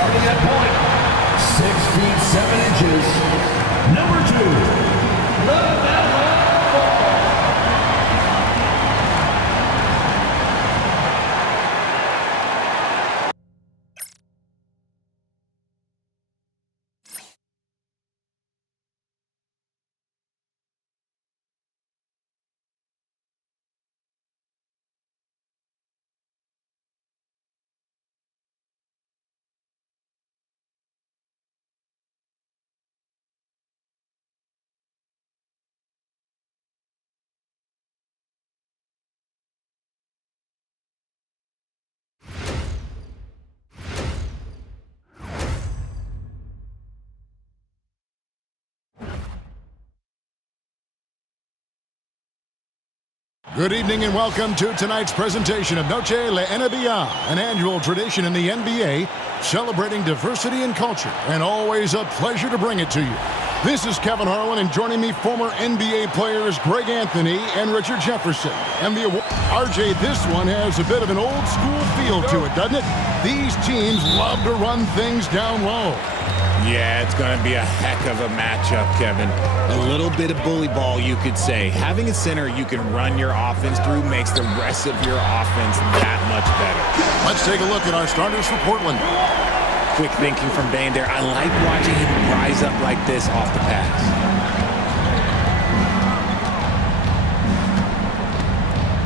Starting at point, 6 feet 7 inches, number 2, Lamelo. Good evening and welcome to tonight's presentation of Noche La NBA, an annual tradition in the NBA celebrating diversity and culture, and always a pleasure to bring it to you. This is Kevin Harlan, and joining me, former NBA players Greg Anthony and Richard Jefferson. And the award, RJ, this one has a bit of an old school feel to it, doesn't it? These teams love to run things down low. Yeah, it's going to be a heck of a matchup, Kevin. A little bit of bully ball, you could say. Having a center you can run your offense through makes the rest of your offense that much better. Let's take a look at our starters for Portland. Quick thinking from Bane there. I like watching him rise up like this off the pass.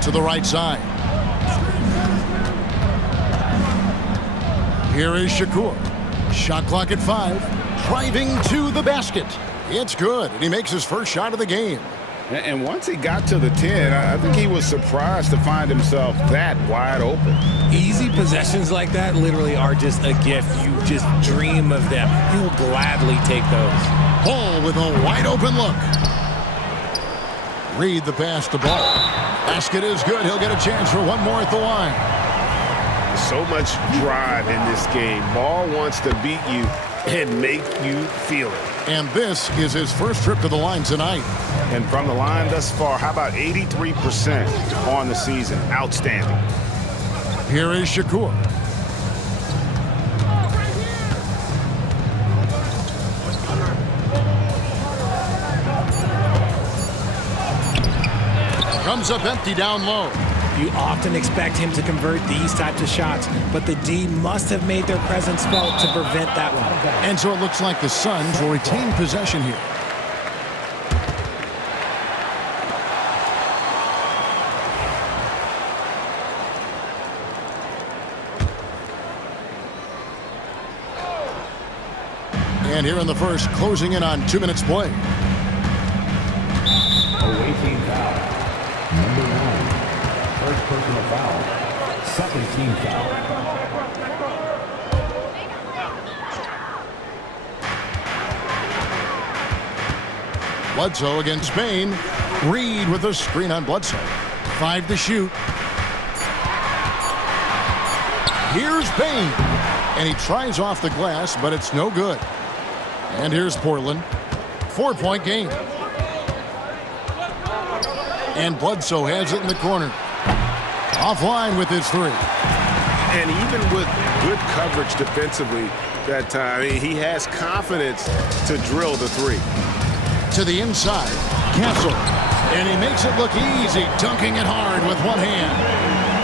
To the right side. Here is Shakur. Shot clock at 5. Driving to the basket. It's good, and he makes his first shot of the game. And once he got to the 10, I think he was surprised to find himself that wide open. Easy possessions like that literally are just a gift. You just dream of them. He'll gladly take those. Ball with a wide open look. Read the pass to Ball. Basket is good. He'll get a chance for one more at the line. So much drive in this game. Ball wants to beat you and make you feel it. And this is his first trip to the line tonight. And from the line thus far, how about 83% on the season? Outstanding. Here is Shakur. Comes up empty down low. You often expect him to convert these types of shots, but the D must have made their presence felt to prevent that one. And so it looks like the Suns will retain possession here. And here in the first, closing in on 2 minutes play. Awaiting foul. Number 1. First personal foul. Second team foul. Bledsoe against Bane. Reed with a screen on Bledsoe. 5 to shoot. Here's Bane. And he tries off the glass, but it's no good. And here's Portland. 4-point game. And Bledsoe has it in the corner. Offline with his 3. And even with good coverage defensively that time, he has confidence to drill the 3. To the inside, Castle. And he makes it look easy, dunking it hard with one hand.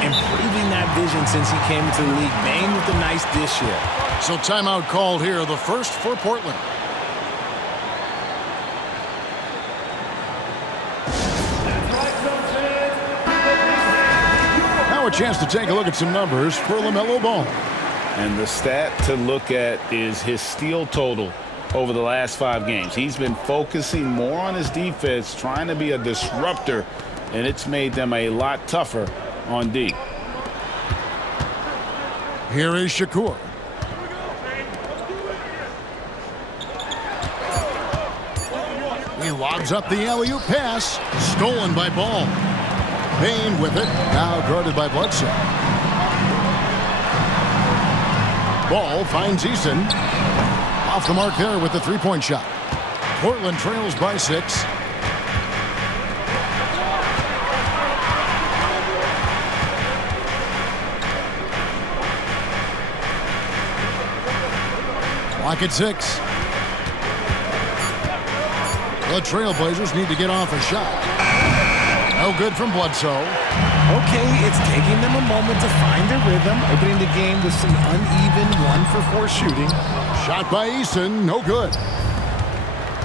Improving that vision since he came into the league. Bane with a nice dish here. So timeout called here, the first for Portland. Now a chance to take a look at some numbers for Lamelo Ball. And the stat to look at is his steal total over the last 5 games. He's been focusing more on his defense, trying to be a disruptor, and it's made them a lot tougher on D. Here is Shakur. He lobs up the alley-oop pass. Stolen by Ball. Bane with it. Now guarded by Bledsoe. Ball finds Eason. Off the mark there with the three-point shot. Portland trails by 6. Clock at 6. The Trailblazers need to get off a shot. No good from Bledsoe. Okay, it's taking them a moment to find their rhythm, opening the game with some uneven 1-for-4 shooting. Shot by Eason, no good.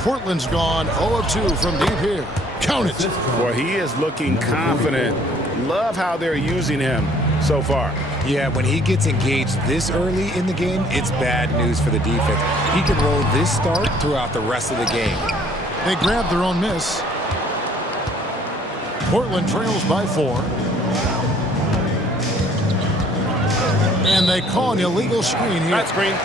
Portland's gone 0 of 2 from deep here. Count it. Well, he is looking confident. Love how they're using him so far. Yeah, when he gets engaged this early in the game, it's bad news for the defense. He can roll this start throughout the rest of the game. They grab their own miss. Portland trails by 4. And they call an illegal screen here. That screen.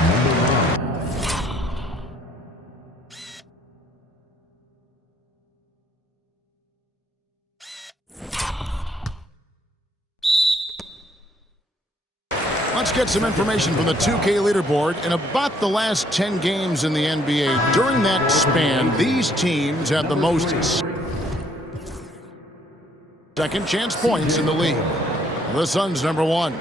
Let's get some information from the 2K leaderboard. In about the last 10 games in the NBA, during that span, these teams have the most second chance points in the league. The Suns #1.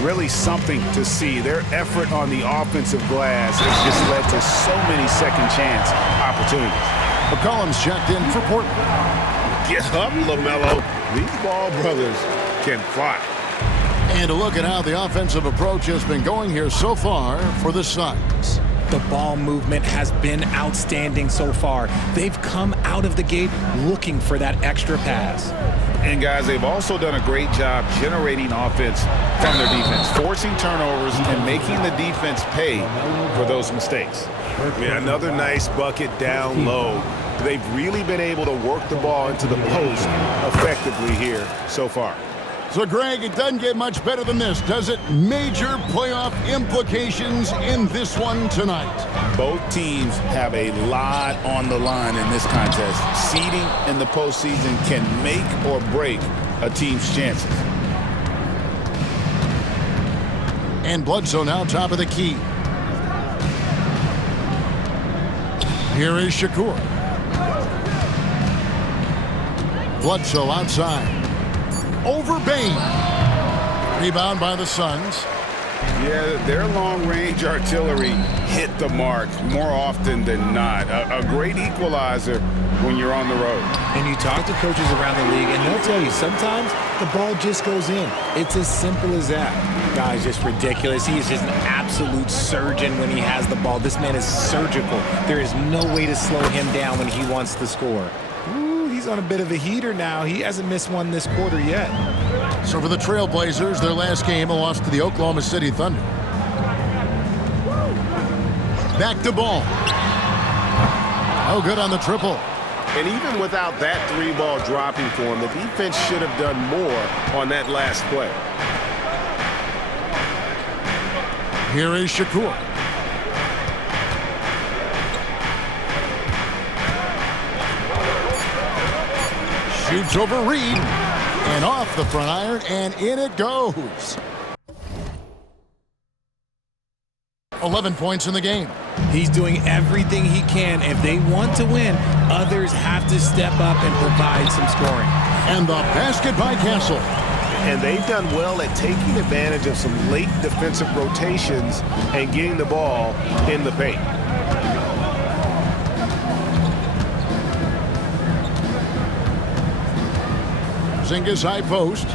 Really something to see. Their effort on the offensive glass has just led to so many second chance opportunities. McCollum's checked in for Portland. Get up, Lamelo. These ball brothers can fly. And a look at how the offensive approach has been going here so far for the Suns. The ball movement has been outstanding so far. They've come out of the gate looking for that extra pass. And guys, they've also done a great job generating offense from their defense, forcing turnovers and making the defense pay for those mistakes. Yeah, another nice bucket down low. They've really been able to work the ball into the post effectively here so far. So, Greg, it doesn't get much better than this, does it? Major playoff implications in this one tonight. Both teams have a lot on the line in this contest. Seeding in the postseason can make or break a team's chances. And Bledsoe now top of the key. Here is Shakur. Bledsoe outside. Over Bane. Rebound by the Suns. Yeah, their long-range artillery hit the mark more often than not. A great equalizer when you're on the road. And you talk to coaches around the league, and they'll tell you sometimes the ball just goes in. It's as simple as that. Guy's just ridiculous. He is just an absolute surgeon when he has the ball. This man is surgical. There is no way to slow him down when he wants to score. Ooh, he's on a bit of a heater now. He hasn't missed one this quarter yet. So for the Trailblazers, their last game, a loss to the Oklahoma City Thunder. Back to Ball. Oh, good on the triple. And even without that 3-ball dropping for him, the defense should have done more on that last play. Here is Shakur. Shoots over Reed. And off the front iron, and in it goes. 11 points in the game. He's doing everything he can. If they want to win, others have to step up and provide some scoring. And the basket by Castle. And they've done well at taking advantage of some late defensive rotations and getting the ball in the paint. Porzingis high post.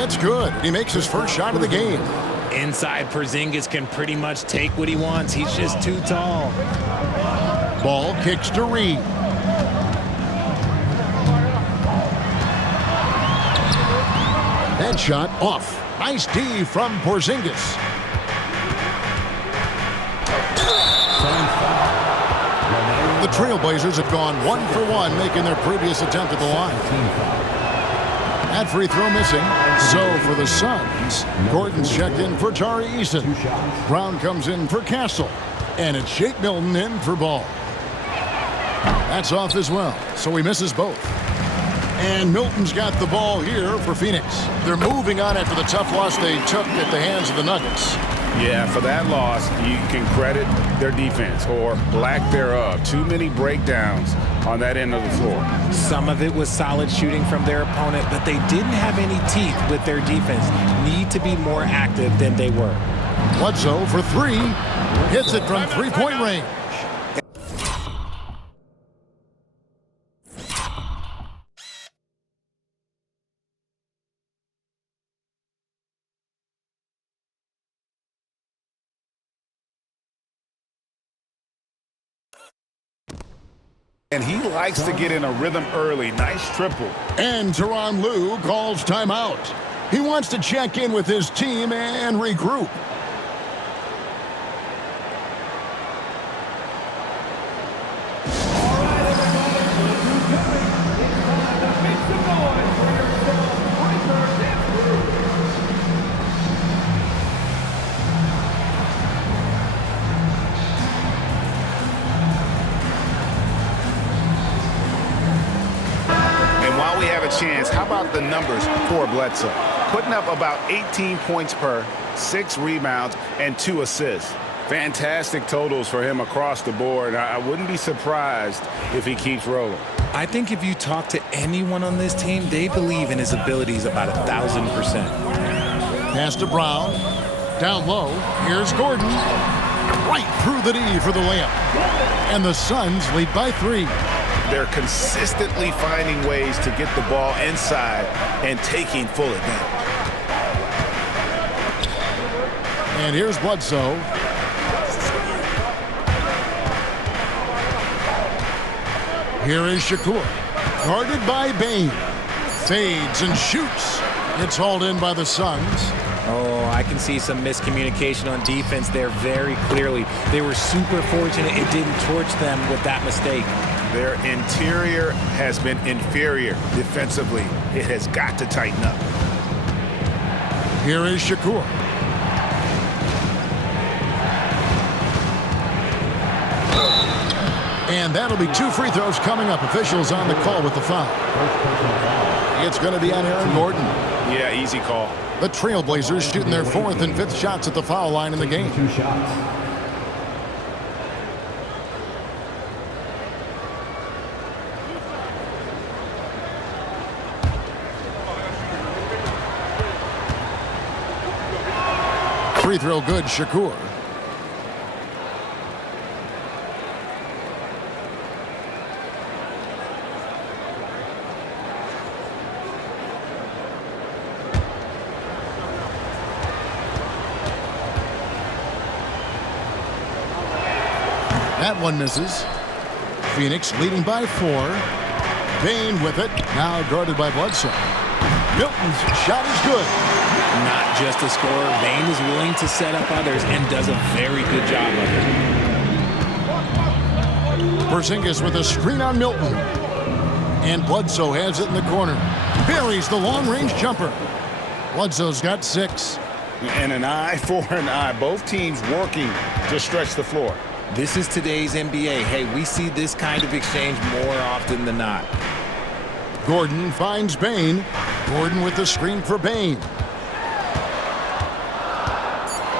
It's good. He makes his first shot of the game. Inside, Porzingis can pretty much take what he wants. He's just too tall. Ball kicks to Reed. That shot off. Nice D from Porzingis. The Trailblazers have gone 1 for 1, making their previous attempt at the line. That free throw missing. So for the Suns, Gordon's checked in for Tari Eason. Brown comes in for Castle. And it's Shake Milton in for Ball. That's off as well, so he misses both. And Milton's got the ball here for Phoenix. They're moving on after the tough loss they took at the hands of the Nuggets. Yeah, for that loss, you can credit their defense or lack thereof. Too many breakdowns on that end of the floor. Some of it was solid shooting from their opponent, but they didn't have any teeth with their defense. Need to be more active than they were. Bledsoe for three. Hits it from three-point range. And he likes to get in a rhythm early. Nice triple. And Tyronn Lue calls timeout. He wants to check in with his team and regroup. Chance. How about the numbers for Bledsoe? Putting up about 18 points per, 6 rebounds, and 2 assists. Fantastic totals for him across the board. I wouldn't be surprised if he keeps rolling. I think if you talk to anyone on this team, they believe in his abilities about 1,000%. Pass to Brown. Down low. Here's Gordon. Right through the D for the layup. And the Suns lead by 3. They're consistently finding ways to get the ball inside and taking full advantage. And here's Bledsoe. Here is Shakur. Guarded by Bane. Fades and shoots. It's hauled in by the Suns. Oh, I can see some miscommunication on defense there very clearly. They were super fortunate it didn't torch them with that mistake. Their interior has been inferior defensively. It has got to tighten up. Here is Shakur. And that'll be 2 free throws coming up. Officials on the call with the foul. It's going to be on Aaron Gordon. Yeah, easy call. The Trailblazers shooting their 4th and 5th shots at the foul line in the game. 2 shots. Free throw good, Shakur. That one misses. Phoenix leading by 4. Bane with it. Now guarded by Bledsoe. Milton's shot is good. Not just a scorer, Bane is willing to set up others and does a very good job of it. Porzingis with a screen on Milton. And Bledsoe has it in the corner. Buries the long-range jumper. Bledsoe's got 6. And an eye for an eye. Both teams working to stretch the floor. This is today's NBA. Hey, we see this kind of exchange more often than not. Gordon finds Bane. Gordon with the screen for Bane.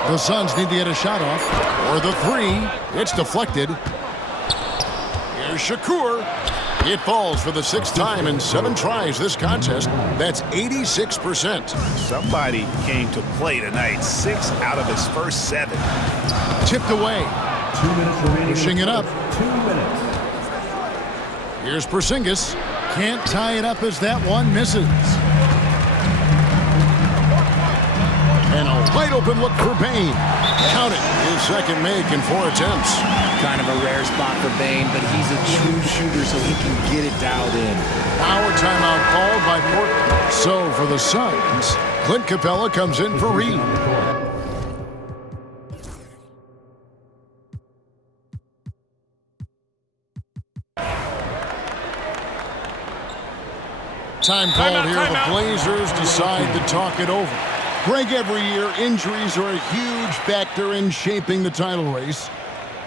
The Suns need to get a shot off. Or the 3. It's deflected. Here's Shakur. It falls for the 6th time in 7 tries this contest. That's 86%. Somebody came to play tonight. 6 out of his first 7. Tipped away. 2 minutes remaining. Pushing it up. 2 minutes. Here's Porzingis. Can't tie it up as that one misses. And a wide open look for Bane. Count it. His second make in 4 attempts. Kind of a rare spot for Bane, but he's a true shooter, so he can get it dialed in. Our timeout called by Portland. So for the Suns, Clint Capella comes in for Reed. Time called here. The Blazers decide to talk it over. Greg, every year, injuries are a huge factor in shaping the title race.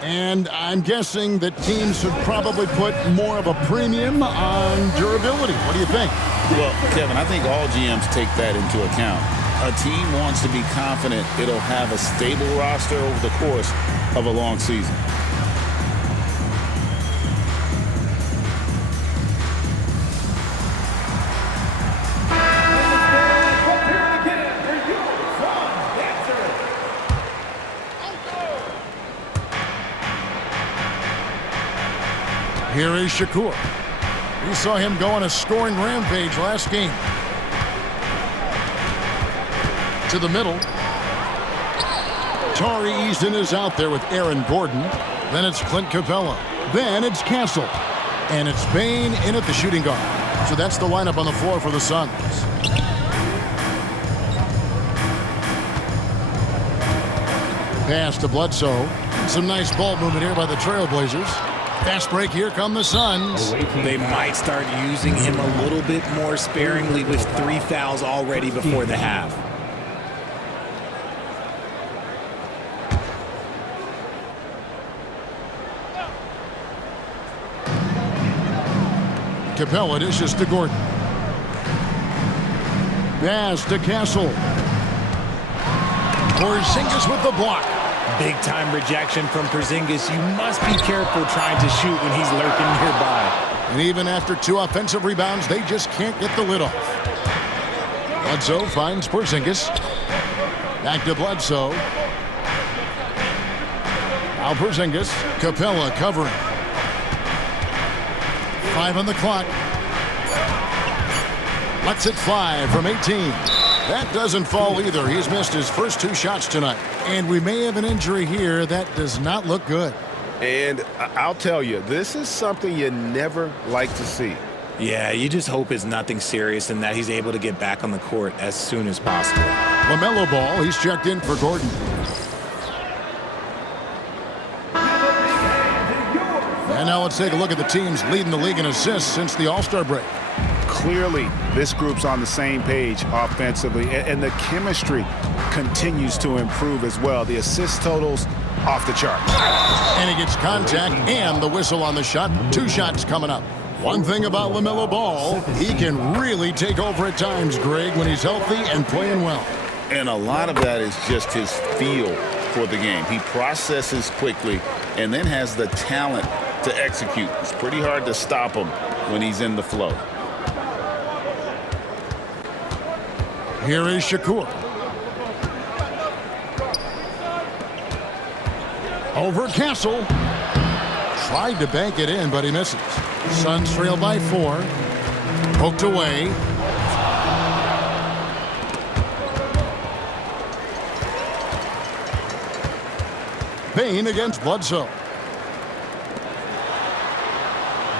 And I'm guessing that teams should probably put more of a premium on durability. What do you think? Well, Kevin, I think all GMs take that into account. A team wants to be confident it'll have a stable roster over the course of a long season. Here is Shakur. We saw him go on a scoring rampage last game. To the middle. Tari Easton is out there with Aaron Gordon. Then it's Clint Capella. Then it's Castle. And it's Bane in at the shooting guard. So that's the lineup on the floor for the Suns. Pass to Bledsoe. Some nice ball movement here by the Trailblazers. Fast break, here come the Suns. They might start using him a little bit more sparingly with 3 fouls already before the half. Capella dishes to Gordon. Pass to Castle. Porzingis with the block. Big-time rejection from Porzingis. You must be careful trying to shoot when he's lurking nearby. And even after 2 offensive rebounds, they just can't get the lid off. Bledsoe finds Porzingis. Back to Bledsoe. Now Porzingis. Capella covering. 5 on the clock. Lets it fly from 18. That doesn't fall either. He's missed his first 2 shots tonight. And we may have an injury here that does not look good. And I'll tell you, this is something you never like to see. Yeah, you just hope it's nothing serious and that he's able to get back on the court as soon as possible. Lamelo ball. He's checked in for Gordon. And now let's take a look at the teams leading the league in assists since the All-Star break. Clearly, this group's on the same page offensively, and the chemistry continues to improve as well. The assist totals off the chart. And he gets contact and the whistle on the shot. 2 shots coming up. One thing about Lamelo Ball, he can really take over at times, Greg, when he's healthy and playing well. And a lot of that is just his feel for the game. He processes quickly and then has the talent to execute. It's pretty hard to stop him when he's in the flow. Here is Shakur. Over Castle. Tried to bank it in, but he misses. Suns trail by 4. Poked away. Bane against Bledsoe.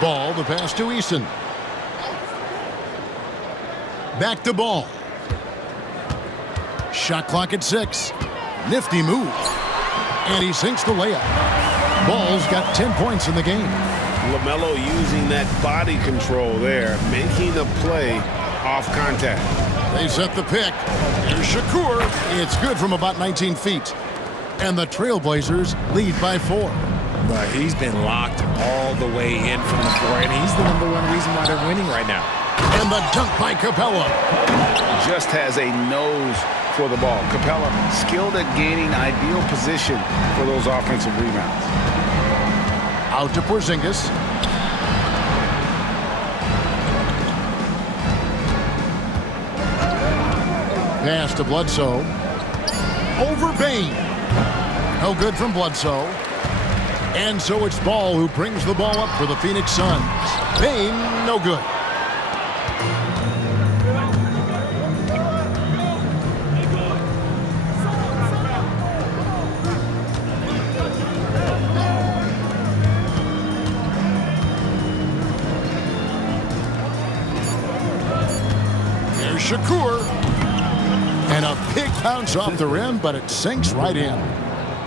Ball, the pass to Easton. Back to Ball. Shot clock at 6. Nifty move. And he sinks the layup. Ball's got 10 points in the game. Lamelo using that body control there, making the play off contact. They set the pick. Here's Shakur. It's good from about 19 feet. And the Trailblazers lead by 4. But he's been locked all the way in from the floor, and he's the #1 reason why they're winning right now. And the dunk by Capella. Just has a nose for the ball. Capella skilled at gaining ideal position for those offensive rebounds. Out to Porzingis. Pass to Bledsoe. Over Bane. No good from Bledsoe. And so it's Ball who brings the ball up for the Phoenix Suns. Bane, no good. There's Shakur. And a big bounce off the rim, but it sinks right in.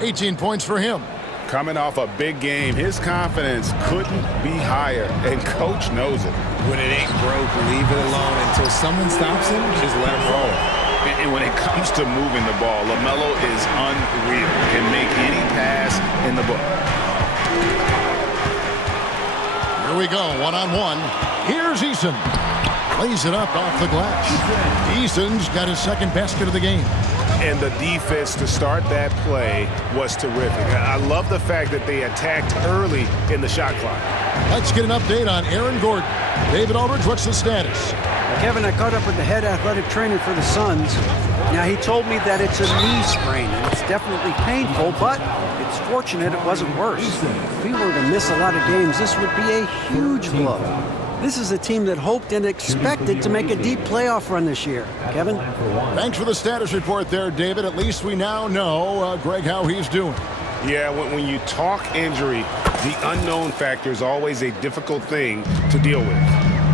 18 points for him. Coming off a big game, his confidence couldn't be higher, and coach knows it. When it ain't broke, leave it alone until someone stops him. Just let him roll. And when it comes to moving the ball, Lamelo is unreal. Can make any pass in the book. Here we go, one-on-one. Here's Easton. Lays it up off the glass. Eason's got his second basket of the game. And the defense to start that play was terrific. I love the fact that they attacked early in the shot clock. Let's get an update on Aaron Gordon. David Aldridge, what's the status? Kevin, I caught up with the head athletic trainer for the Suns. Now, he told me that it's a knee sprain, and it's definitely painful, but it's fortunate it wasn't worse. If he were to miss a lot of games, this would be a huge blow. This is a team that hoped and expected to make a deep playoff run this year. Kevin? Thanks for the status report there, David. At least we now know, Greg, how he's doing. Yeah, when you talk injury, the unknown factor is always a difficult thing to deal with.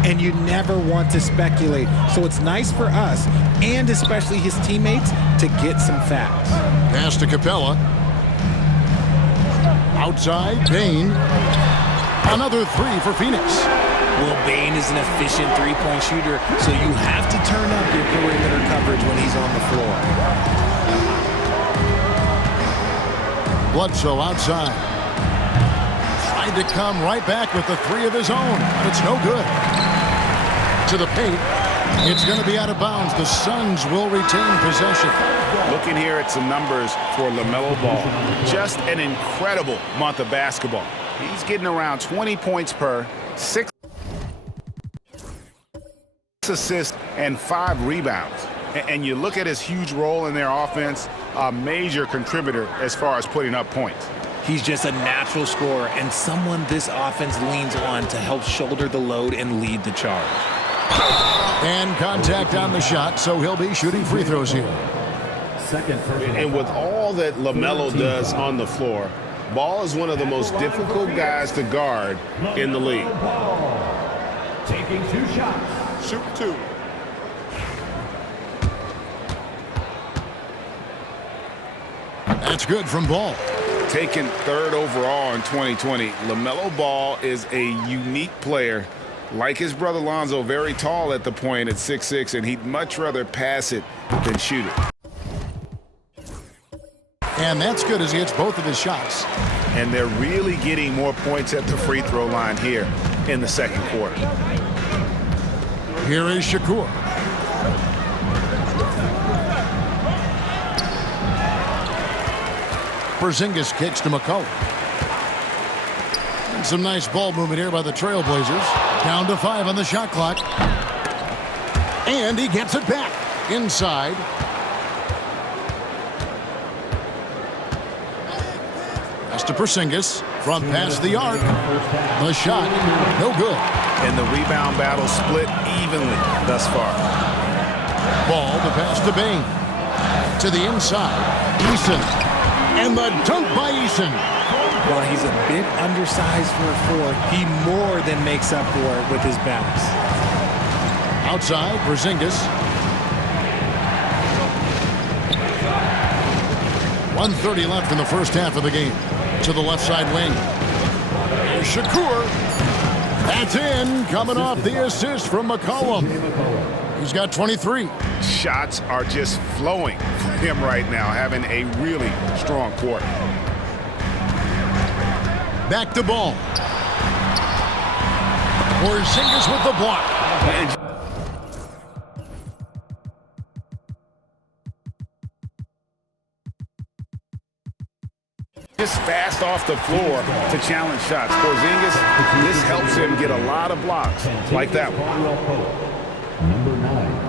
And you never want to speculate. So it's nice for us, and especially his teammates, to get some facts. Pass to Capella. Outside, Bane. Another three for Phoenix. Well, Bane is an efficient three-point shooter, so you have to turn up your perimeter coverage when he's on the floor. Bledsoe outside. Tried to come right back with the three of his own, but it's no good. To the paint. It's going to be out of bounds. The Suns will retain possession. Looking here at some numbers for Lamelo Ball. Just an incredible month of basketball. He's getting around 20 points per, 6 assists, and 5 rebounds. And you look at his huge role in their offense, a major contributor as far as putting up points. He's just a natural scorer and someone this offense leans on to help shoulder the load and lead the charge. And contact on the shot, so he'll be shooting free throws here. And with all that Lamelo does on the floor, Ball is one of the most difficult guys to guard in the league. Taking 2 shots. Shoot 2. That's good from Ball. Taken 3rd overall in 2020, Lamelo Ball is a unique player. Like his brother Lonzo, very tall at the point at 6'6", and he'd much rather pass it than shoot it. And that's good as he hits both of his shots. And they're really getting more points at the free throw line here in the second quarter. Here is Shakur. Porzingis kicks to McCollum. And some nice ball movement here by the Trailblazers. Down to 5 on the shot clock. And he gets it back inside. Pass to Porzingis from past the arc. The shot, no good. And the rebound battle split evenly thus far. Ball to pass to Bane. To the inside. Eason. And the dunk by Eason. While he's a bit undersized for a 4, he more than makes up for it with his bounce. Outside, Porzingis. 1:30 left in the first half of the game. To the left side wing. Here's Shakur. That's in. Coming off the assist from McCollum. He's got 23. Shots are just flowing for him right now, having a really strong quarter. Back to Ball. Porzingis with the block. Just fast off the floor to challenge shots. Porzingis, this helps him get a lot of blocks like that one. Number 9.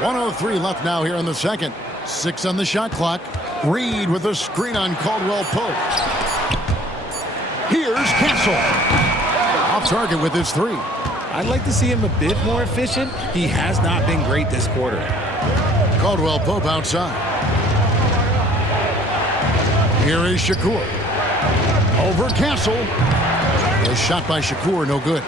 1:03 left now here in the second. 6 on the shot clock. Reed with a screen on Caldwell Pope. Here's Castle. Off target with his 3. I'd like to see him a bit more efficient. He has not been great this quarter. Caldwell Pope outside. Here is Shakur. Over Castle. The shot by Shakur, no good.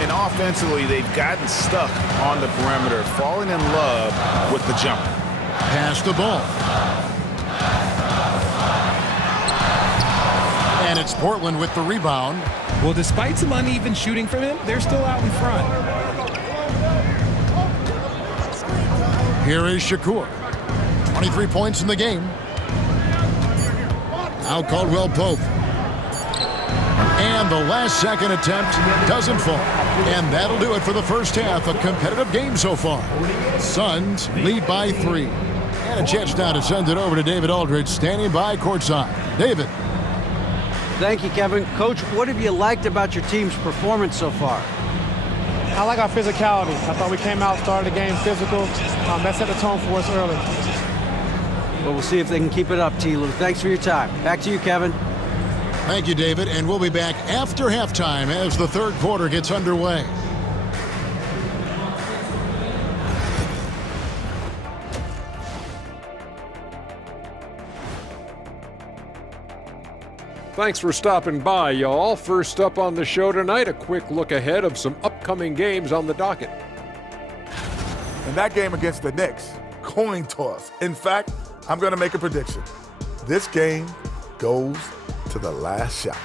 And offensively, they've gotten stuck on the perimeter, falling in love with the jumper. Pass the ball. And it's Portland with the rebound. Well, despite some uneven shooting from him, they're still out in front. Here is Shakur. 23 points in the game. Now Caldwell Pope. And the last second attempt doesn't fall. And that'll do it for the first half. A competitive game so far. Suns lead by 3. And a chance now to send it over to David Aldridge, standing by courtside. David. Thank you, Kevin. Coach, what have you liked about your team's performance so far? I like our physicality. I thought we came out, started the game physical. That set the tone for us early. Well, we'll see if they can keep it up, T. Lou. Thanks for your time. Back to you, Kevin. Thank you, David. And we'll be back after halftime as the third quarter gets underway. Thanks for stopping by, y'all. First up on the show tonight, a quick look ahead of some upcoming games on the docket. In that game against the Knicks, coin toss. In fact, I'm going to make a prediction. This game goes to the last shot.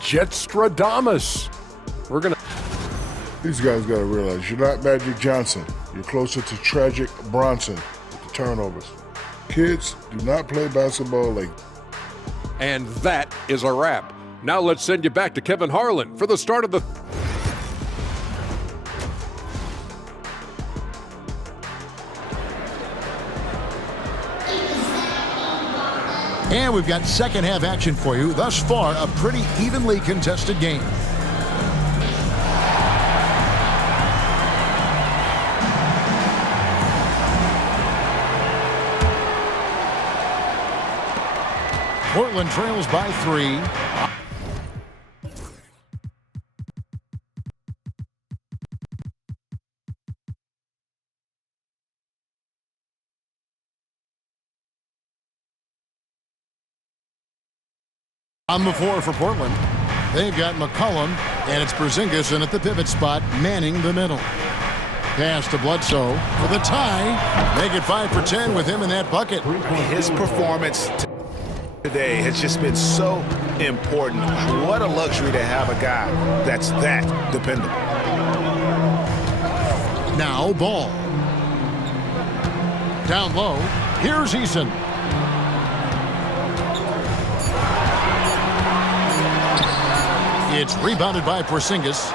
Jetstradamus. We're going to... These guys got to realize you're not Magic Johnson. You're closer to Tragic Bronson with the turnovers. Kids do not play basketball like... And that is a wrap. Now let's send you back to Kevin Harlan for the start of the... And we've got second half action for you. Thus far, a pretty evenly contested game. Portland trails by 3. On the floor for Portland, they've got McCollum, and it's Porzingis in at the pivot spot, manning the middle. Pass to Bledsoe for the tie. Make it 5 for 10 with him in that bucket. His performance today has just been so important. What a luxury to have a guy that's that dependable. Now Ball. Down low, here's Eason. It's rebounded by Porzingis.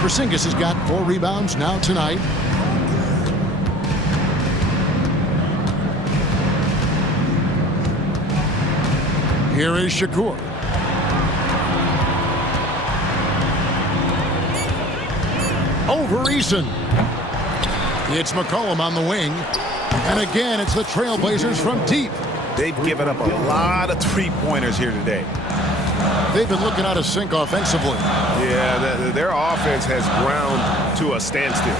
Porzingis has got 4 rebounds now tonight. Here is Shakur. Over Eason. It's McCollum on the wing. And again, it's the Trailblazers from deep. They've given up a lot of three-pointers here today. They've been looking out of sync offensively. Yeah, their offense has ground to a standstill.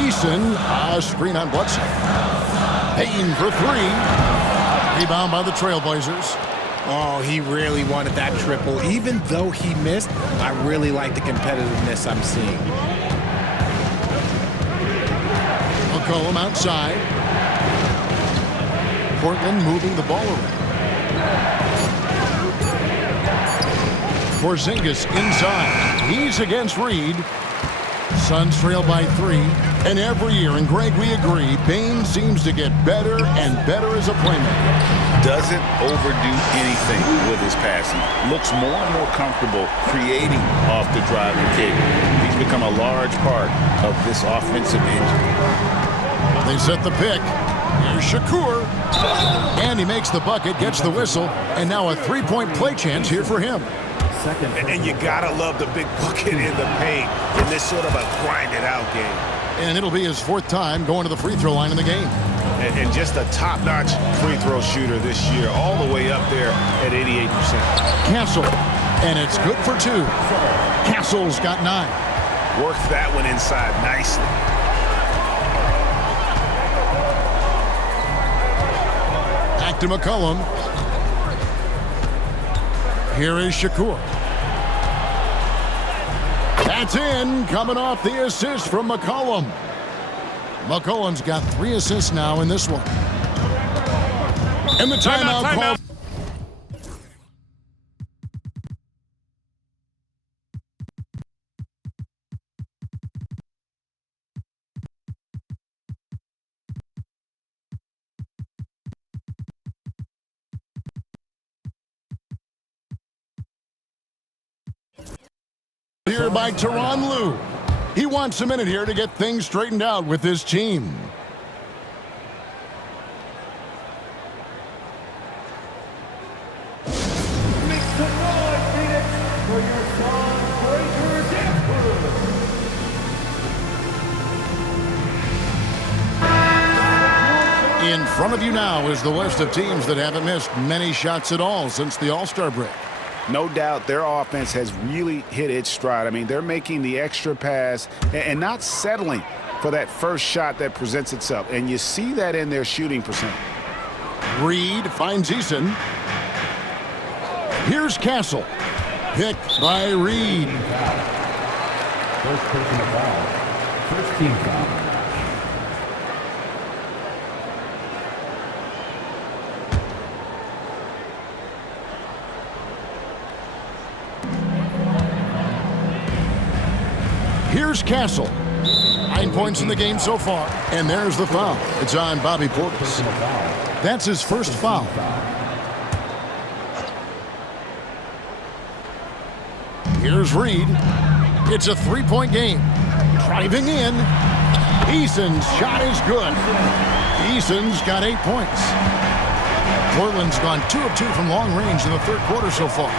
Eason, a screen on Bledsoe. Bane for 3. Rebound by the Trailblazers. Oh, he really wanted that triple. Even though he missed, I really like the competitiveness I'm seeing. McCollum outside. Portland moving the ball around. Porzingis inside. He's against Reed. Suns trail by 3. And every year, and Greg, we agree, Bane seems to get better and better as a playmaker. Doesn't overdo anything with his passing. Looks more and more comfortable creating off the driving kick. He's become a large part of this offensive engine. They set the pick. Here's Shakur. And he makes the bucket, gets the whistle, and now a 3-point play chance here for him. And you gotta love the big bucket in the paint in this sort of a grinded-out game. And it'll be his 4th time going to the free throw line in the game. And just a top-notch free throw shooter this year, all the way up there at 88%. Castle, and it's good for 2. Castle's got 9. Worked that one inside nicely. Back to McCollum. Here is Shakur. That's in, coming off the assist from McCollum. McCollum's got 3 assists now in this one. And the timeout call. Here guarded by Tyronn Lue. He wants a minute here to get things straightened out with his team. Make some noise, Phoenix, for your song breaker Desmond. In front of you now is the list of teams that haven't missed many shots at all since the All-Star break. No doubt their offense has really hit its stride. I mean, they're making the extra pass and not settling for that first shot that presents itself. And you see that in their shooting percentage. Reed finds Eason. Here's Castle. Picked by Reed. First personal foul. First team foul. Here's Castle. 9 points in the game so far. And there's the foul. It's on Bobby Portis. That's his first foul. Here's Reed. It's a three-point game. Driving in. Eason's shot is good. Eason's got 8 points. Portland's gone 2 of 2 from long range in the third quarter so far.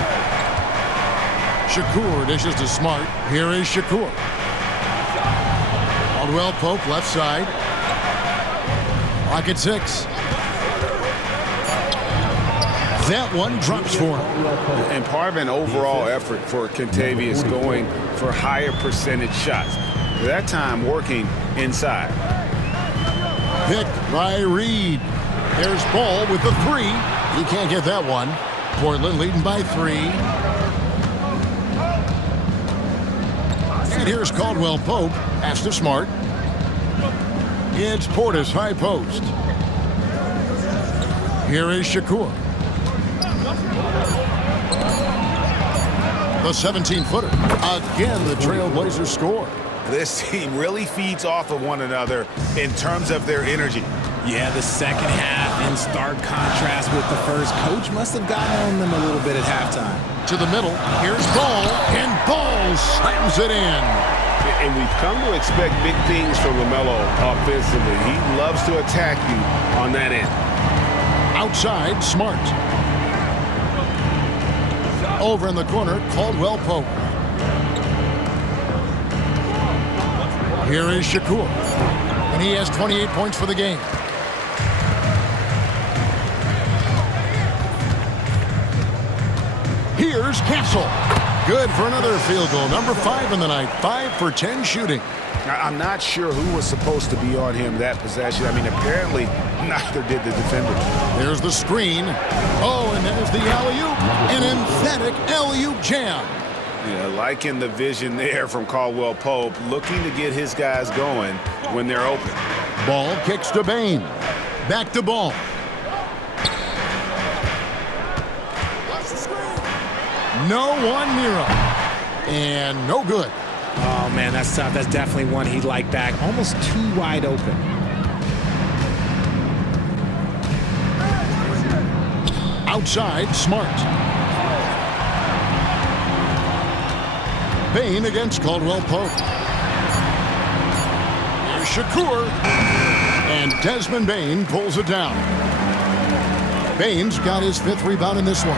Shakur dishes to Smart. Here is Shakur. Caldwell Pope left side. Clock at 6. That one drops for him. And part of an overall effort for Kentavious going for higher percentage shots. That time working inside. Picked by Reed. There's Ball with the 3. He can't get that one. Portland leading by 3. And here's Caldwell Pope. Pass to Smart. It's Portis high post. Here is Shakur. The 17-footer. Again, the Trailblazers score. This team really feeds off of one another in terms of their energy. Yeah, the second half in stark contrast with the first. Coach must have gotten on them a little bit at halftime. To the middle. Here's Ball. And Ball slams it in. And we've come to expect big things from Lamelo offensively. He loves to attack you on that end. Outside, Smart. Over in the corner, Caldwell Pope. Here is Shakur. And he has 28 points for the game. Here's Castle. Good for another field goal. Number 5 in the night. 5 for 10 shooting. I'm not sure who was supposed to be on him that possession. I mean, apparently neither did the defender. There's the screen. Oh, and there's the alley-oop. An emphatic alley-oop jam. Yeah, liking the vision there from Caldwell Pope, looking to get his guys going when they're open. Ball kicks to Bane. Back to Ball. No one near him. And no good. Oh, man, that's tough. That's definitely one he'd like back. Almost too wide open. Outside, Smart. Bane against Caldwell Pope. Here's Shakur. And Desmond Bane pulls it down. Bane's got his 5th rebound in this one.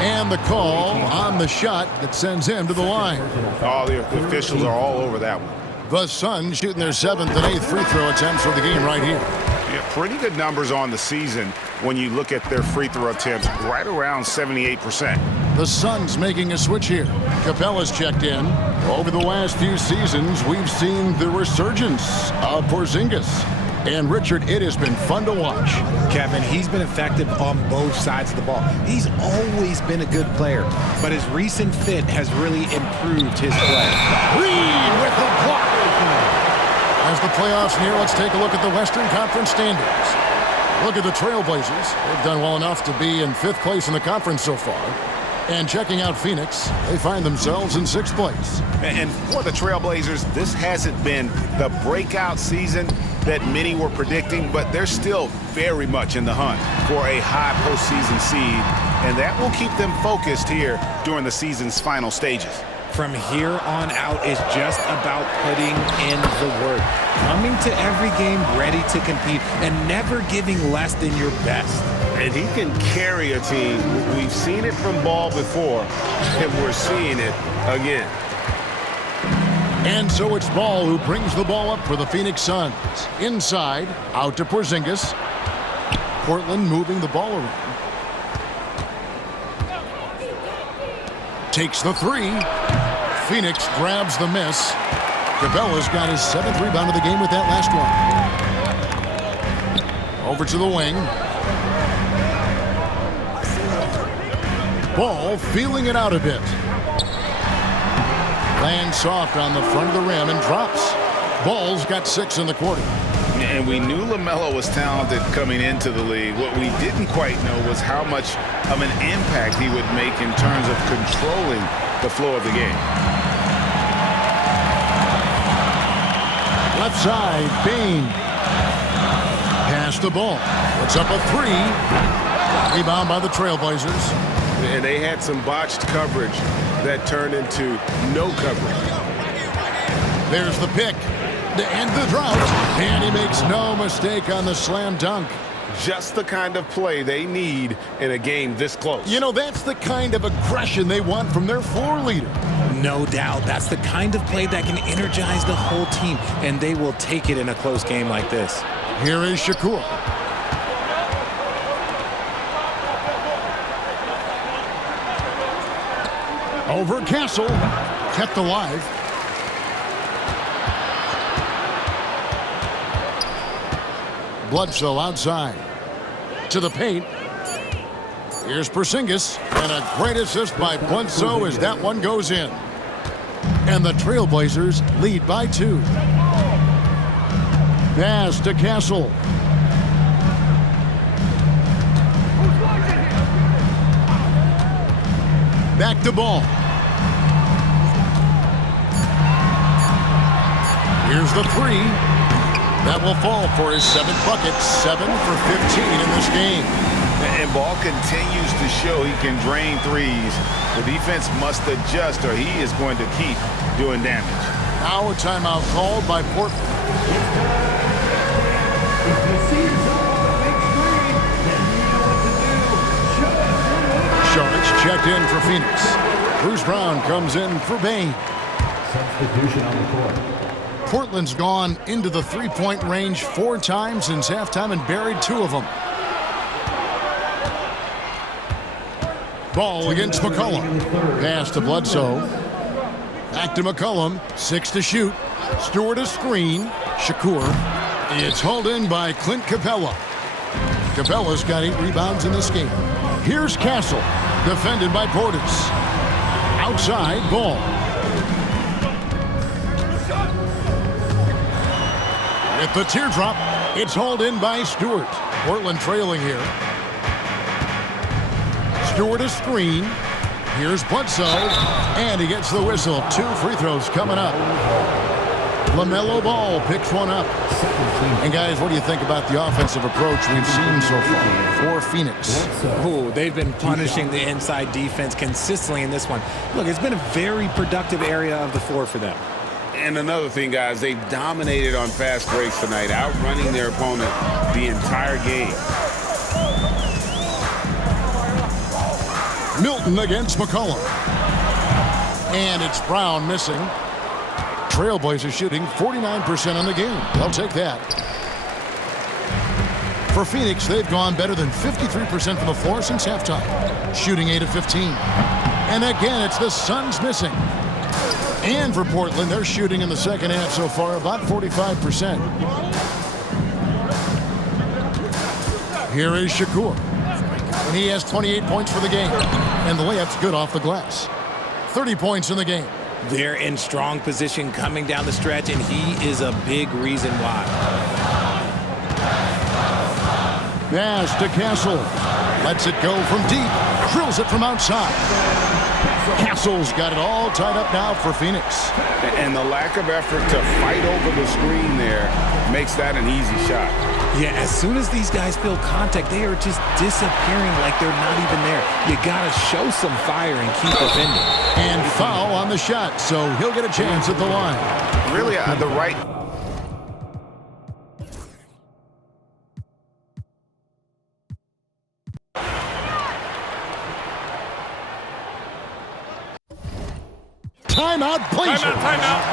And the call on the shot that sends him to the line. Oh, the officials are all over that one. The Suns shooting their 7th and 8th free throw attempts for the game right here. Yeah, pretty good numbers on the season when you look at their free throw attempts, right around 78%. The Suns making a switch here. Capella's checked in. Over the last few seasons, we've seen the resurgence of Porzingis. And Richard, it has been fun to watch. Kevin, he's been effective on both sides of the ball. He's always been a good player, but his recent fit has really improved his play. Reed with the block. As the playoffs near, let's take a look at the Western Conference standings. Look at the Trailblazers. They've done well enough to be in 5th place in the conference so far. And checking out Phoenix, they find themselves in 6th place. And for the Trailblazers, this hasn't been the breakout season that many were predicting, but they're still very much in the hunt for a high postseason seed, and that will keep them focused here during the season's final stages. From here on out is just about putting in the work. Coming to every game ready to compete and never giving less than your best. And he can carry a team. We've seen it from Ball before, and we're seeing it again. And so it's Ball who brings the ball up for the Phoenix Suns. Inside, out to Porzingis. Portland moving the ball around. Takes the three. Phoenix grabs the miss. Capella's got his 7th rebound of the game with that last one. Over to the wing. Ball feeling it out a bit. Lands soft on the front of the rim and drops. Ball's got 6 in the quarter. And we knew Lamelo was talented coming into the league. What we didn't quite know was how much of an impact he would make in terms of controlling the flow of the game. Left side, Bane. Pass the ball. Puts up a 3. Rebound by the Trailblazers. And they had some botched coverage that turned into no coverage. There's the pick to end the drought. And he makes no mistake on the slam dunk. Just the kind of play they need in a game this close. You know, that's the kind of aggression they want from their floor leader. No doubt. That's the kind of play that can energize the whole team, and they will take it in a close game like this. Here is Shakur. Over Castle. Kept alive. Bledsoe outside. To the paint. Here's Porzingis. And a great assist by Bledsoe as that one goes in. And the Trailblazers lead by 2. Pass to Castle. Back to Ball. Here's the 3. That will fall for his 7th bucket. 7 for 15 in this game. And Ball continues to show he can drain threes. The defense must adjust or he is going to keep doing damage. Now a timeout called by Portland. Sharks checked in for Phoenix. Bruce Brown comes in for Bane. Substitution on the court. Portland's gone into the three-point range 4 times since halftime and buried 2 of them. Ball against McCollum. Pass to Bledsoe. Back to McCollum. 6 to shoot. Stewart a screen. Shakur. It's hauled in by Clint Capella. Capella's got 8 rebounds in this game. Here's Castle. Defended by Portis. Outside, Ball. With the teardrop, it's hauled in by Stewart. Portland trailing here. Stewart a screen. Here's Bledsoe. And he gets the whistle. 2 free throws coming up. Lamelo Ball picks one up. And guys, what do you think about the offensive approach we've seen so far for Phoenix? Oh, they've been punishing the inside defense consistently in this one. Look, it's been a very productive area of the floor for them. And another thing, guys, they've dominated on fast breaks tonight, outrunning their opponent the entire game. Milton against McCollum. And it's Brown missing. Trailblazers shooting 49% on the game. They'll take that. For Phoenix, they've gone better than 53% from the floor since halftime, shooting 8 of 15. And again, it's the Suns missing. And for Portland, they're shooting in the second half so far about 45%. Here is Shakur. And he has 28 points for the game. And the layup's good off the glass. 30 points in the game. They're in strong position coming down the stretch, and he is a big reason why. Pass to Castle. Lets it go from deep. Drills it from outside. Castle's got it all tied up now for Phoenix. And the lack of effort to fight over the screen there makes that an easy shot. Yeah, as soon as these guys feel contact, they are just disappearing like they're not even there. You got to show some fire and keep defending. And foul on the shot, so he'll get a chance at the line. Really, the right... Timeout, please. Timeout.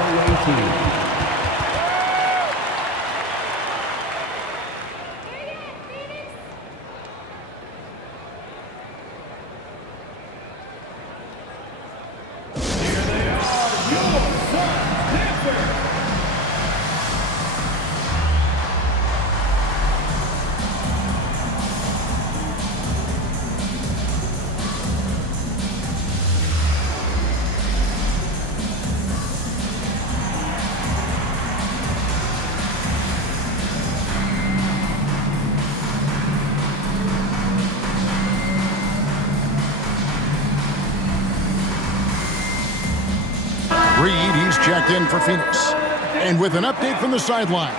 Reed, he's checked in for Phoenix. And with an update from the sidelines,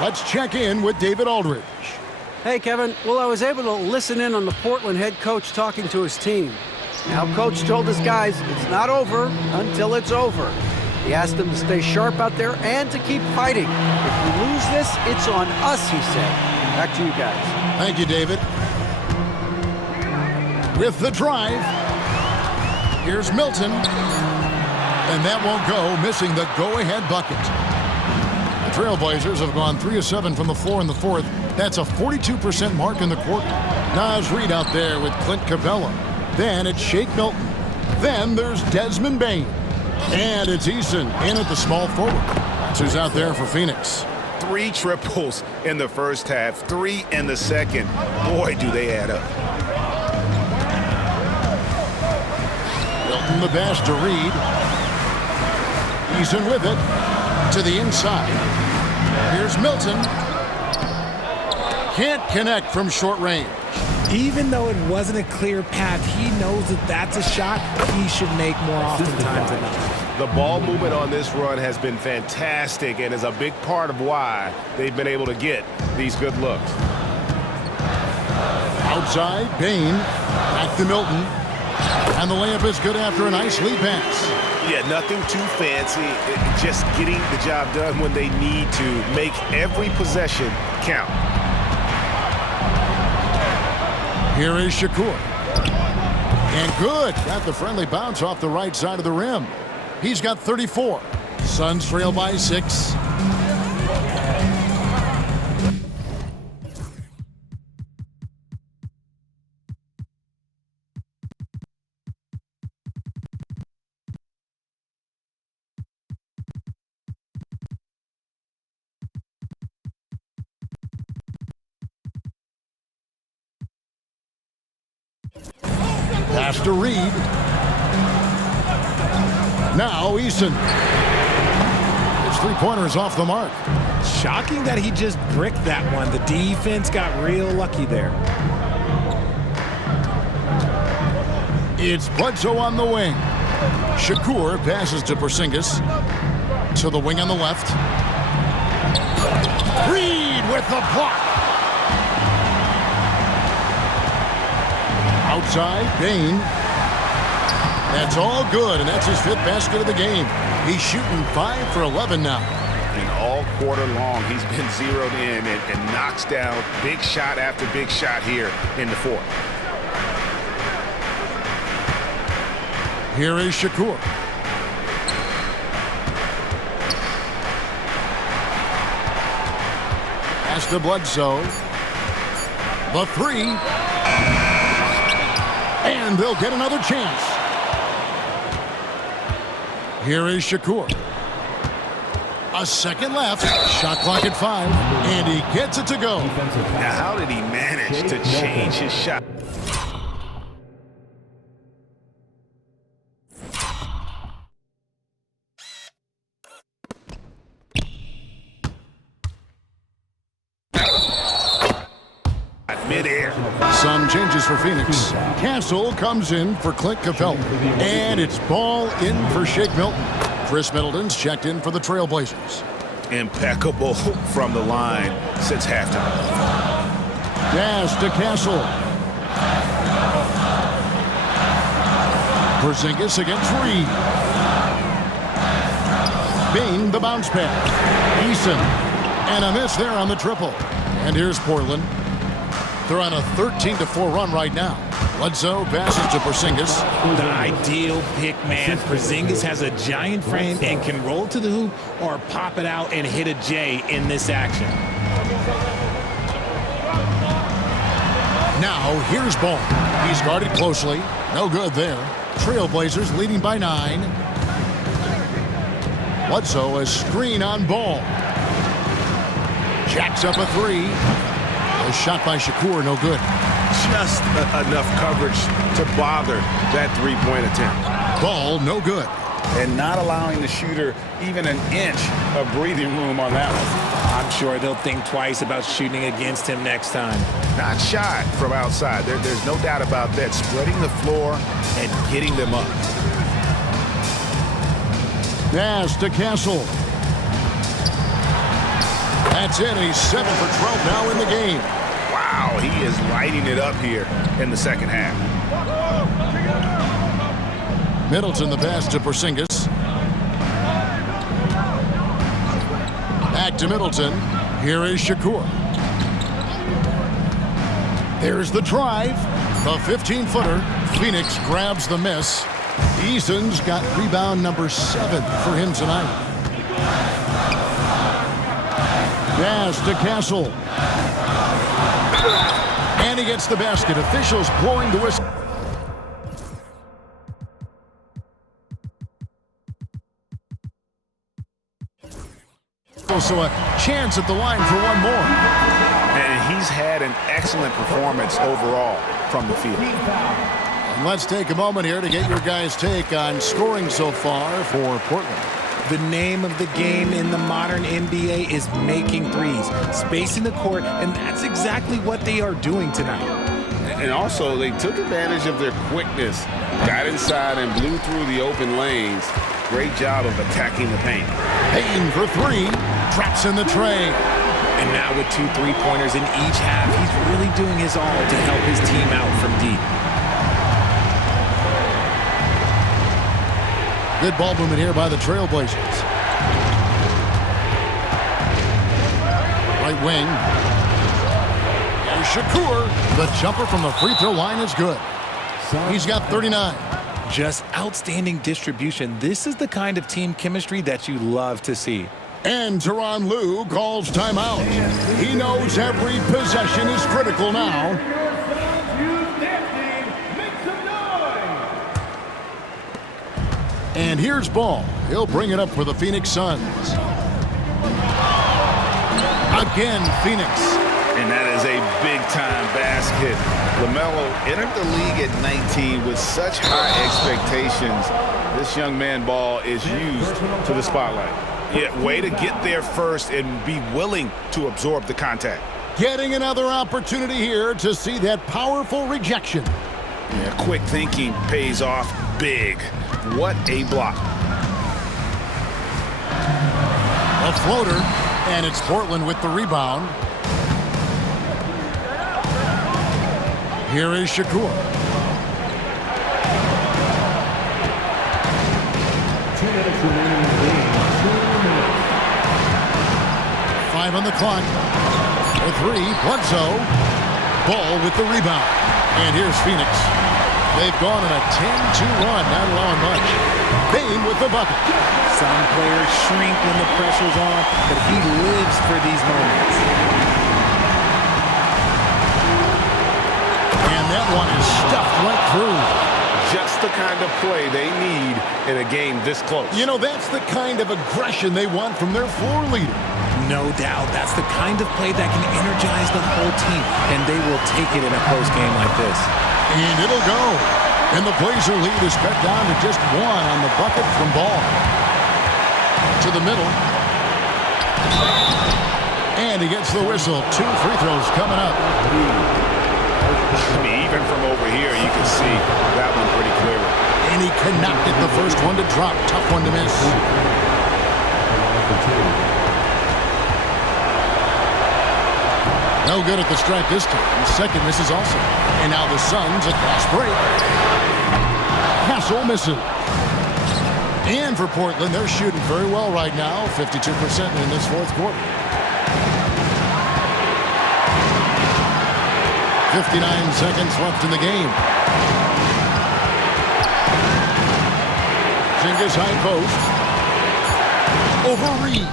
let's check in with David Aldridge. Hey, Kevin. Well, I was able to listen in on the Portland head coach talking to his team. Now, Coach told his guys it's not over until it's over. He asked them to stay sharp out there and to keep fighting. If we lose this, it's on us, he said. Back to you guys. Thank you, David. With the drive, here's Milton. And that won't go, missing the go-ahead bucket. The Trailblazers have gone 3 of 7 from the floor in the fourth. That's a 42% mark in the quarter. Nas Reed out there with Clint Capella. Then it's Shake Milton. Then there's Desmond Bane. And it's Eason in at the small forward. That's who's out there for Phoenix. 3 triples in the first half, 3 in the second. Boy, do they add up. Milton the pass to Reed. Eason with it to the inside. Here's Milton. Can't connect from short range. Even though it wasn't a clear path, he knows that that's a shot he should make more oftentimes than not. The ball movement on this run has been fantastic and is a big part of why they've been able to get these good looks. Outside, Bane. Back to Milton. And the layup is good after a nice lead pass. Yeah, nothing too fancy. Just getting the job done when they need to. Make every possession count. Here is Shakur. And good. Got the friendly bounce off the right side of the rim. He's got 34. Suns trail by 6. Pass to Reed. Now Eason. His three-pointer is off the mark. Shocking that he just bricked that one. The defense got real lucky there. It's Bledsoe on the wing. Shakur passes to Porzingis. To the wing on the left. Reed with the block. Outside, Bane. That's all good, and that's his 5th basket of the game. He's shooting 5 for 11 now. And all quarter long, he's been zeroed in and knocks down big shot after big shot here in the fourth. Here is Shakur. Pass to Bledsoe. The 3. And they'll get another chance. Here is Shakur. A second left. Shot clock at 5. And he gets it to go. Now, how did he manage to change his shot? Mid-air. Some changes for Phoenix. Castle comes in for Clint Capella. And it's ball in for Shake Milton. Chris Middleton's checked in for the Trailblazers. Impeccable from the line since halftime. Pass to Castle. Porzingis against Reed. Bane, the bounce pass. Eason. And a miss there on the triple. And here's Portland. They're on a 13-4 run right now. Bledsoe passes to Porzingis. The ideal pick, man. Porzingis has a giant frame and can roll to the hoop or pop it out and hit a J in this action. Now, here's Ball. He's guarded closely. No good there. Trailblazers leading by 9. Bledsoe, a screen on Ball. Jacks up a 3. A shot by Shakur, no good. Just enough coverage to bother that three-point attempt. Ball, no good. And not allowing the shooter even an inch of breathing room on that one. I'm sure they'll think twice about shooting against him next time. Not shy from outside. There's no doubt about that. Spreading the floor and getting them up. Pass to Castle. That's it. He's 7 for 12 now in the game. Wow, he is lighting it up here in the second half. Middleton the pass to Porzingis. Back to Middleton. Here is Shakur. There's the drive. The 15-footer. Phoenix grabs the miss. Eason's got rebound number 7 for him tonight. Pass to Castle. And he gets the basket. Officials blowing the whistle. So a chance at the line for one more. And he's had an excellent performance overall from the field. And let's take a moment here to get your guys' take on scoring so far for Portland. The name of the game in the modern NBA is making threes, spacing the court, and that's exactly what they are doing tonight. And also, they took advantage of their quickness, got inside and blew through the open lanes. Great job of attacking the paint. Bane for 3, traps in the tray. And now with 2 3-pointers in each half, he's really doing his all to help his team out from deep. Good ball movement here by the Trailblazers. Right wing. And Shakur. The jumper from the free throw line is good. He's got 39. Just outstanding distribution. This is the kind of team chemistry that you love to see. And Tyronn Lue calls timeout. He knows every possession is critical now. And here's Ball. He'll bring it up for the Phoenix Suns. Again, Phoenix. And that is a big-time basket. Lamelo entered the league at 19 with such high expectations. This young man, Ball, is used to the spotlight. Yeah, way to get there first and be willing to absorb the contact. Getting another opportunity here to see that powerful rejection. Yeah, quick thinking pays off big. What a block. A floater, and it's Portland with the rebound. Here is Shakur. 2 minutes remaining in the game. 2 minutes. 5 on the clock. A 3, Bledsoe. Ball with the rebound. And here's Phoenix. They've gone on a 10-2 run, not allowing much. Bane with the bucket. Some players shrink when the pressure's on, but he lives for these moments. And that one is stuffed right through. Just the kind of play they need in a game this close. You know, that's the kind of aggression they want from their floor leader. No doubt, that's the kind of play that can energize the whole team, and they will take it in a close game like this. And it'll go. And the Blazer lead is cut down to just 1 on the bucket from Ball. To the middle. And he gets the whistle. 2 free throws coming up. I mean, even from over here, you can see that one pretty clearly. And he cannot get the first one to drop. Tough one to miss. No good at the stripe this time. Second misses also. And now the Suns at fast break. Hassel misses. And for Portland, they're shooting very well right now, 52% in this fourth quarter. 59 seconds left in the game. Zingas high post. Over Reed.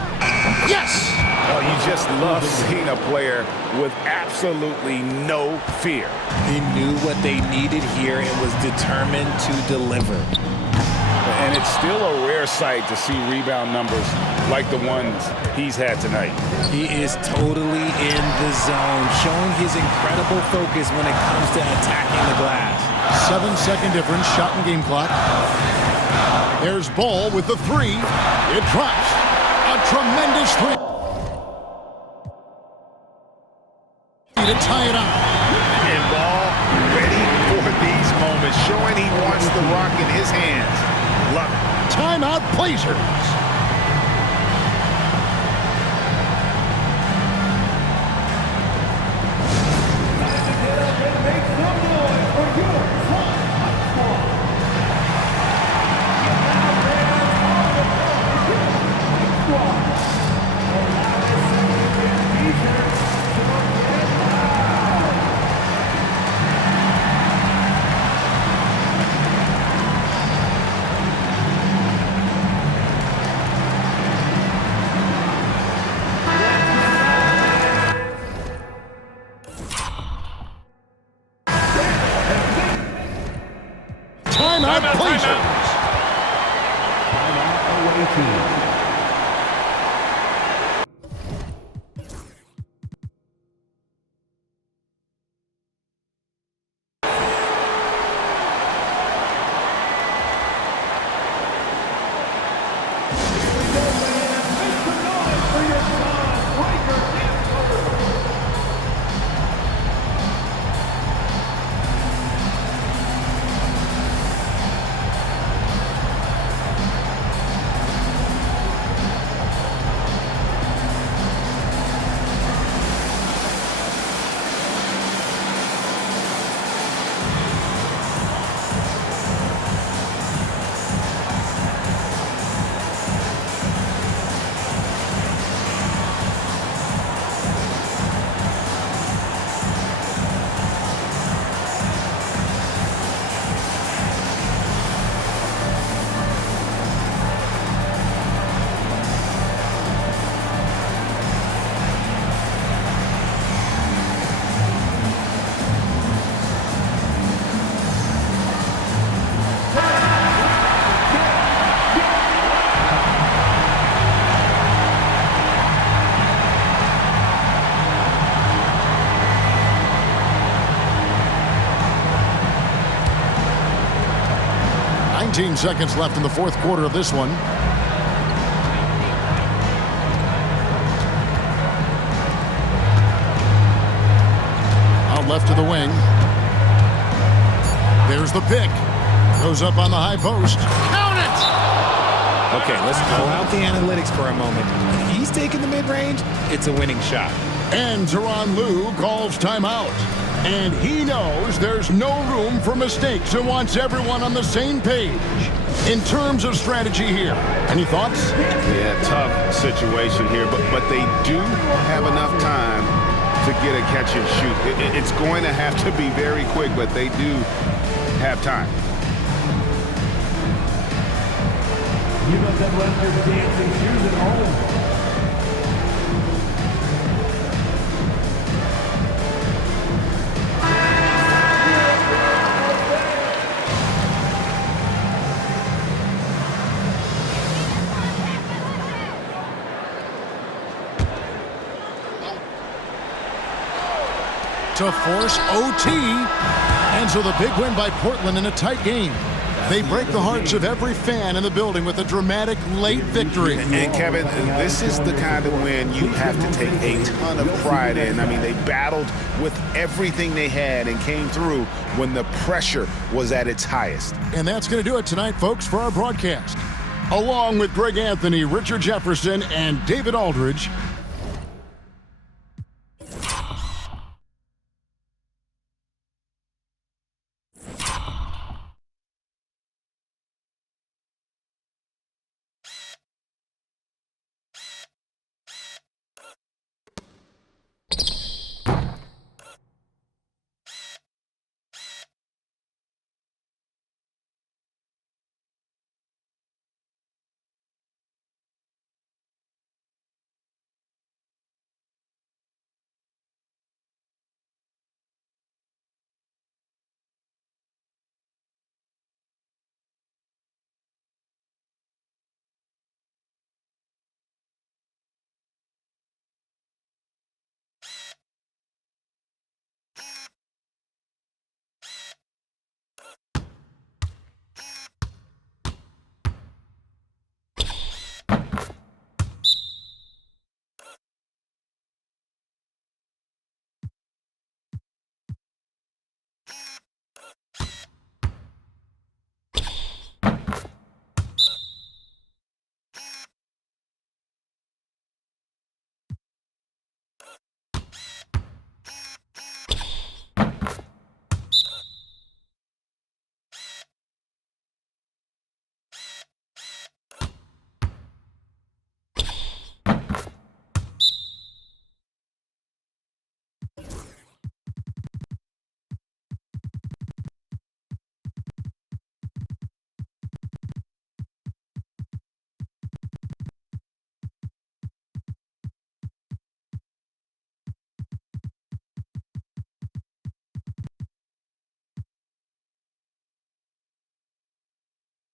Yes! Oh, you just love seeing a player with absolutely no fear. He knew what they needed here and was determined to deliver. And it's still a rare sight to see rebound numbers like the ones he's had tonight. He is totally in the zone, showing his incredible focus when it comes to attacking the glass. 7-second difference, shot and game clock. There's Ball with the three. It drops. A tremendous three. To tie it up. And Ball ready for these moments, showing he wants the rock in his hands. Love it. Timeout Blazers. Timeout Blazers. 19 seconds left in the fourth quarter of this one. Out left to the wing. There's the pick. Goes up on the high post. Count it! Okay, let's pull out the analytics for a moment. If he's taking the mid-range, it's a winning shot. And Tyronn Lue calls timeout. And he knows there's no room for mistakes and wants everyone on the same page. In terms of strategy here, any thoughts? Yeah, tough situation here, but they do have enough time to get a catch and shoot. It's going to have to be very quick, but they do have time. You must have left your dancing shoes at home. To force OT. And so the big win by Portland in a tight game. They break the hearts of every fan in the building with a dramatic late victory. And Kevin, this is the kind of win you have to take a ton of pride in. I mean, they battled with everything they had and came through when the pressure was at its highest. And that's going to do it tonight, folks, for our broadcast. Along with Greg Anthony, Richard Jefferson, and David Aldridge,